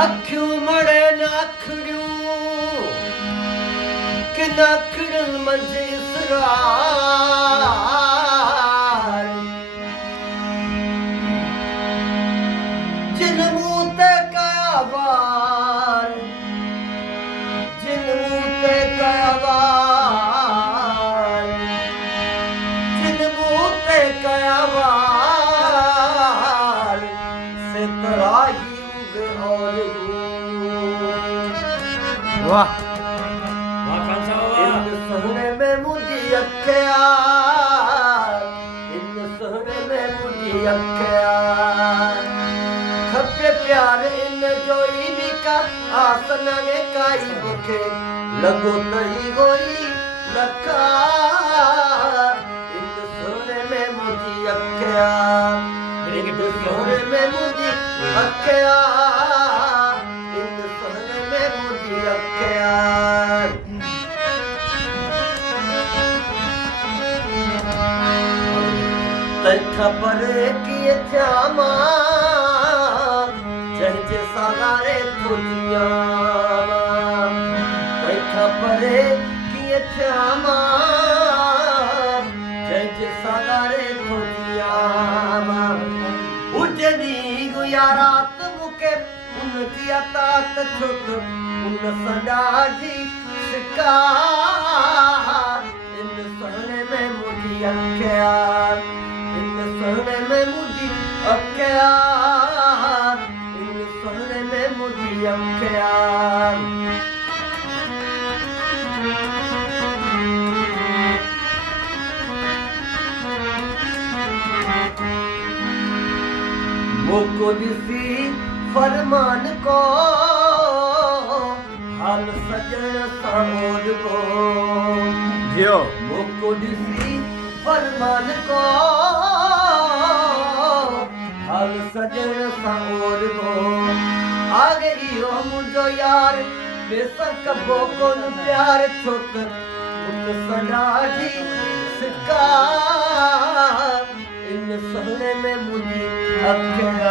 अखियूं मड़े नखड़ियूं कि नखड़ियुनि मंझि इसरार जिन मूं ते कया वार जिन मूं ते कया वार जिन मूं ते कया वार से तराही वाह इन सहरे में मुझी अखिया इन सहरे में मुझी अखिया खपे प्यार इन जो ई का आसन ने काई मुखे लगो तई होई लखा इन सहरे में मुझी अखिया इन सहरे में मुझी अखिया खबर किए थिया मां जंहिंजे सागारे दुनिया खबर किए थिया मां जंहिंजे सागारे दुनिया उजनी गुया रात मुके उनकी अतात छुक उन सदा जी शिकार इन सहने में मुझी अखिया इन सहने में मुझी अखिया इन सहने में मुझी अखिया मुको दिसी फरमान को हाल सजन सामोर को जियो मुको दिसी फरमान को हाल सजन सामोर को आगे इहो मुंहिंजो यार बेसक बोको न प्यार छुक उन सदा जी शिकार इन सहने में मुझी अखिया